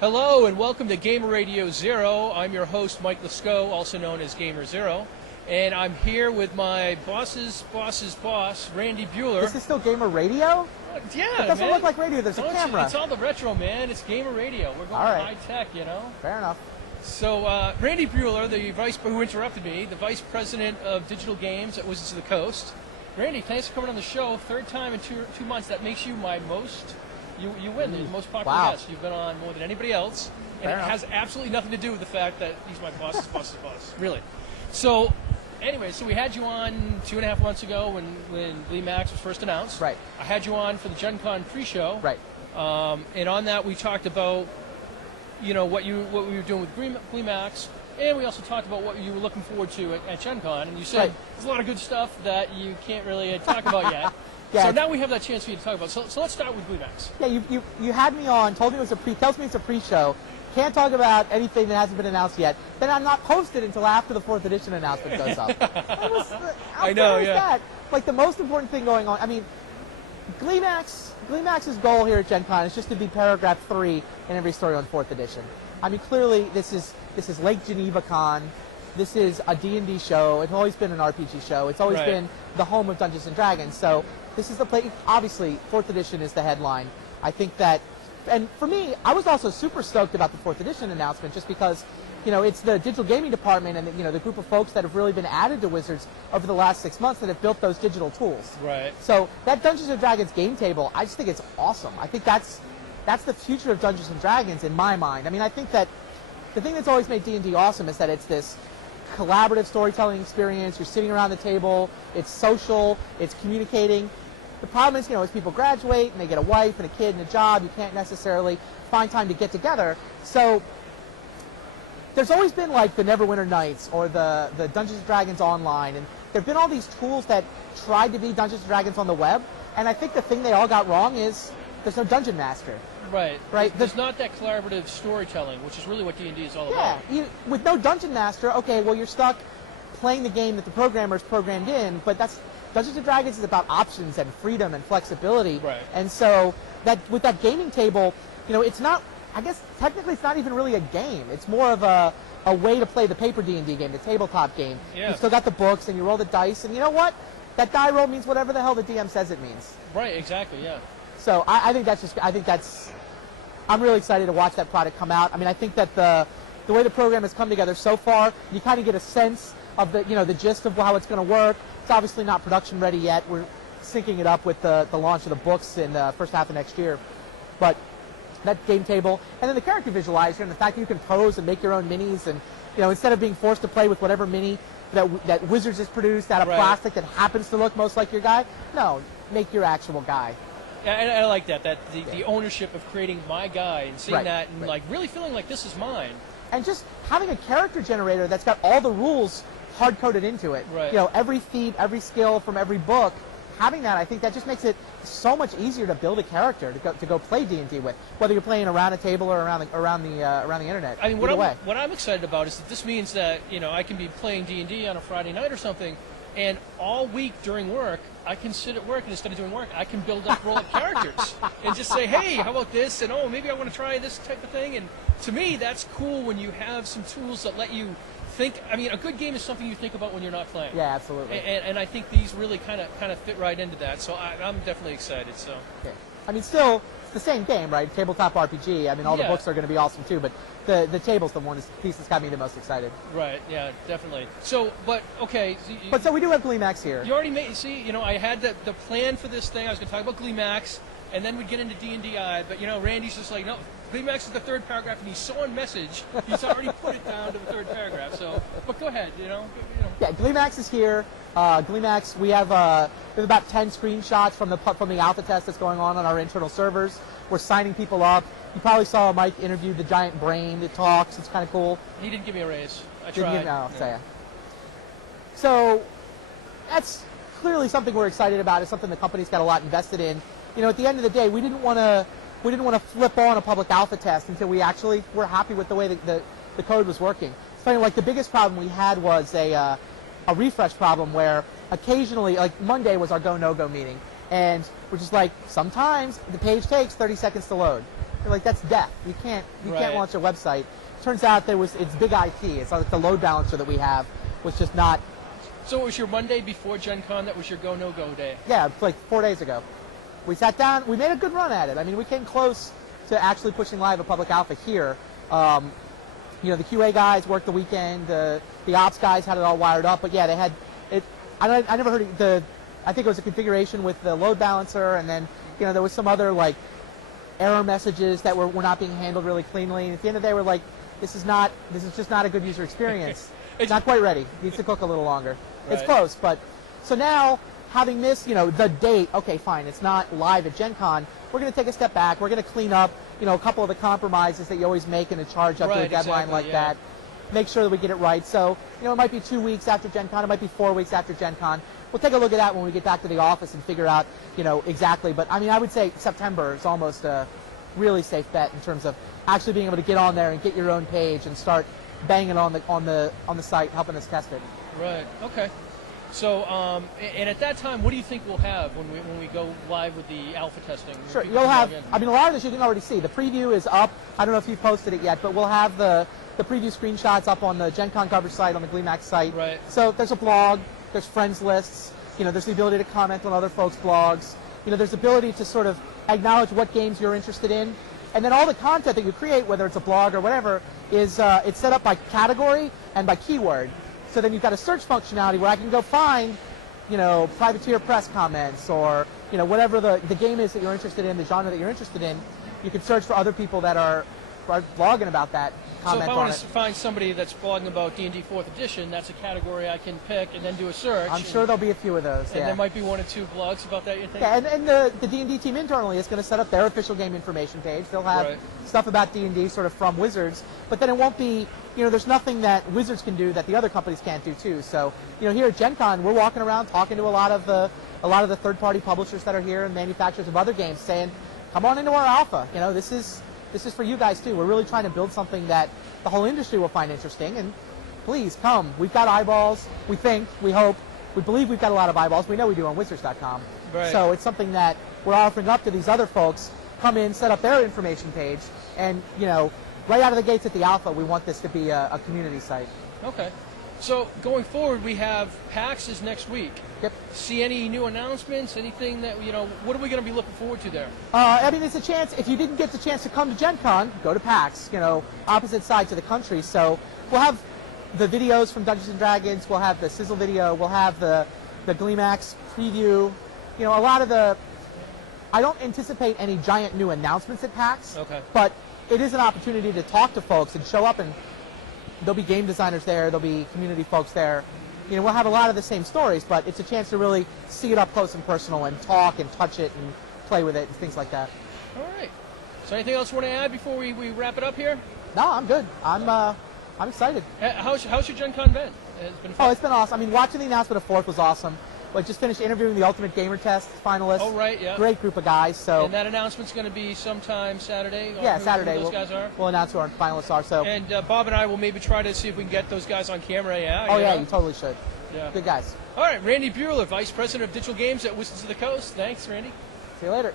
Hello and welcome to Gamer Radio Zero. I'm your host, Mike Lasco, also known as Gamer0. And I'm here with my boss's boss, Randy Buehler. This is still Gamer Radio? Yeah, It doesn't man. look like radio. There's a camera. It's all the retro, man. It's Gamer Radio. We're going high tech, you know? Fair enough. So, Randy Buehler, who interrupted me, the Vice President of Digital Games at Wizards of the Coast. Randy, thanks for coming on the show. Third time in two months. That makes you my most... You win. You're the most popular guest. You've been on more than anybody else. And it has absolutely nothing to do with the fact that he's my boss's boss. Really. So, anyway, so we had you on 2.5 months ago when Glee Max was first announced. Right. I had you on for the Gen Con pre-show. Right. And on that we talked about, what we were doing with Glee Max. And we also talked about what you were looking forward to at Gen Con. And you said there's a lot of good stuff that you can't really talk about yet. So now we have that chance for you to talk about. So let's start with Glee Max. Yeah, you had me on, tells me it's a pre-show. Can't talk about anything that hasn't been announced yet. Then I'm not posted until after the 4th edition announcement goes up. I know, yeah. That? Like the most important thing going on. I mean, Glee Max's goal here at Gen Con is just to be paragraph 3 in every story on 4th edition. I mean, clearly this is Lake Geneva Con. This is a D&D show. It's always been an RPG show. It's always been the home of Dungeons & Dragons. So this is the place. Obviously, 4th edition is the headline. I think that, and for me, I was also super stoked about the 4th edition announcement just because, it's the digital gaming department and, the group of folks that have really been added to Wizards over the last 6 months that have built those digital tools. Right. So that Dungeons & Dragons game table, I just think it's awesome. I think that's the future of Dungeons & Dragons in my mind. I mean, I think that the thing that's always made D&D awesome is that it's this collaborative storytelling experience. You're sitting around the table. It's social. It's communicating. The problem is, as people graduate and they get a wife and a kid and a job, you can't necessarily find time to get together. So there's always been like the Neverwinter Nights or the Dungeons & Dragons Online, and there have been all these tools that tried to be Dungeons & Dragons on the web, and I think the thing they all got wrong is there's no Dungeon Master. Right. There's not that collaborative storytelling, which is really what D&D is all about. Yeah, with no Dungeon Master, okay, well, you're stuck playing the game that the programmers programmed in, but Dungeons & Dragons is about options and freedom and flexibility. Right. And so with that gaming table, it's not, I guess technically it's not even really a game. It's more of a way to play the paper D&D game, the tabletop game. Yeah. You've still got the books and you roll the dice, and you know what? That die roll means whatever the hell the DM says it means. Right, exactly, yeah. So I'm really excited to watch that product come out. I mean, I think that the way the program has come together so far, you kind of get a sense of the gist of how it's going to work. It's obviously not production ready yet. We're syncing it up with the launch of the books in the first half of next year. But that game table, and then the character visualizer, and the fact that you can pose and make your own minis, and instead of being forced to play with whatever mini that Wizards has produced out of plastic that happens to look most like your guy, no, make your actual guy. Yeah, and I like that the ownership of creating my guy and seeing that and like really feeling like this is mine. And just having a character generator that's got all the rules hard-coded into it. Right. Every feat, every skill from every book, having that, I think that just makes it so much easier to build a character to go play D&D with, whether you're playing around a table or around the internet. I mean, what I'm excited about is that this means that I can be playing D&D on a Friday night or something, and all week during work, I can sit at work, and instead of doing work, I can roll up characters and just say, hey, how about this? And, oh, maybe I want to try this type of thing. And to me, that's cool when you have some tools that let you think. I mean, a good game is something you think about when you're not playing. Yeah, absolutely. And I think these really kind of fit right into that. So I'm definitely excited. So. Yeah. I mean, still, it's the same game, right? Tabletop RPG. I mean, all the books are going to be awesome, too. But the table's the piece that's got me the most excited. Right, yeah, definitely. So, but, okay. So we do have Glee Max here. You already I had the plan for this thing. I was going to talk about Glee Max, and then we'd get into D&D-I. But, Randy's just like, no, Glee Max is the third paragraph, and he's so on message, he's already put it down to the third paragraph. So, but go ahead, Yeah, Glee Max is here. Glee Max, we have about 10 screenshots from the alpha test that's going on our internal servers. We're signing people up. You probably saw Mike interview the giant brain that talks. It's kind of cool. He didn't give me a raise. I tried. Didn't give, no, so that's clearly something we're excited about. It's something the company's got a lot invested in. At the end of the day, we didn't want to flip on a public alpha test until we actually were happy with the way the code was working. It's funny, like the biggest problem we had was a refresh problem where occasionally, like Monday was our go no-go meeting, and we're just like, sometimes the page takes 30 seconds to load. You're like, that's death. You can't Right. launch a website. Turns out it's big IT. It's like the load balancer that we have was just not. So it was your Monday before Gen Con that was your go, no-go day? Yeah, it's like 4 days ago. We sat down. We made a good run at it. I mean, we came close to actually pushing live a public alpha here. You know, the QA guys worked the weekend. The ops guys had it all wired up. But yeah, they had it. I never heard I think it was a configuration with the load balancer, and then there was some other like error messages that were not being handled really cleanly. And at the end of the day, we're like, this is just not a good user experience. It's not quite ready. It needs to cook a little longer. It's Right. close, but so now having this, the date, okay, fine, it's not live at Gen Con. We're going to take a step back. We're going to clean up, a couple of the compromises that you always make in a charge up to a Right, deadline exactly, like yeah. that. Make sure that we get it right. So, it might be 2 weeks after Gen Con. It might be 4 weeks after Gen Con. We'll take a look at that when we get back to the office and figure out, exactly. But I mean, I would say September is almost a really safe bet in terms of actually being able to get on there and get your own page and start banging on the site, helping us test it. Right. Okay. So, and at that time, what do you think we'll have when we go live with the alpha testing? Sure, People you'll can have. log in? I mean, a lot of this you can already see. The preview is up. I don't know if you've posted it yet, but we'll have the preview screenshots up on the Gen Con coverage site, on the GleeMax site. Right. So there's a blog, there's friends lists. There's the ability to comment on other folks' blogs. There's the ability to sort of acknowledge what games you're interested in, and then all the content that you create, whether it's a blog or whatever, is it's set up by category and by keyword. So then you've got a search functionality where I can go find, privateer press comments or, whatever the game is that you're interested in, the genre that you're interested in. You can search for other people that are blogging about that, So if comment I on want it. to find somebody that's blogging about D&D 4th Edition, that's a category I can pick and then do a search. I'm sure there'll be a few of those, And yeah. there might be 1 or 2 blogs about that, you think? Yeah, and the D&D team internally is going to set up their official game information page. They'll have Right. stuff about D&D sort of from Wizards, but then it won't be, there's nothing that Wizards can do that the other companies can't do too. So, here at Gen Con, we're walking around talking to a lot of the third-party publishers that are here and manufacturers of other games saying, come on into our alpha. This is for you guys too. We're really trying to build something that the whole industry will find interesting, and please come. We've got eyeballs. We think, we hope, we believe we've got a lot of eyeballs. We know we do on Wizards.com. Right. So it's something that we're offering up to these other folks. Come in, set up their information page, and right out of the gates at the alpha, we want this to be a community site. Okay. So going forward, we have PAX is next week. Yep. See any new announcements? Anything that, what are we going to be looking forward to there? I mean, it's a chance. If you didn't get the chance to come to Gen Con, go to PAX. Opposite sides of the country. So we'll have the videos from Dungeons and Dragons. We'll have the sizzle video. We'll have the GleeMax preview. A lot of the. I don't anticipate any giant new announcements at PAX. Okay. But it is an opportunity to talk to folks and show up, and there'll be game designers there. There'll be community folks there. We'll have a lot of the same stories, but it's a chance to really see it up close and personal and talk and touch it and play with it and things like that. All right. So anything else you want to add before we wrap it up here? No, I'm good. I'm excited. How's your Gen Con been? It's been fun. Oh, it's been awesome. I mean, watching the announcement of 4th was awesome. I just finished interviewing the Ultimate Gamer Test finalists. Oh, right, yeah. Great group of guys. So And that announcement's going to be sometime Saturday? yeah, who Saturday. those guys are? We'll announce who our finalists are. So. And Bob and I will maybe try to see if we can get those guys on camera, yeah? Oh, yeah, you totally should. Yeah. Good guys. All right, Randy Buehler, Vice President of Digital Games at Wizards of the Coast. Thanks, Randy. See you later.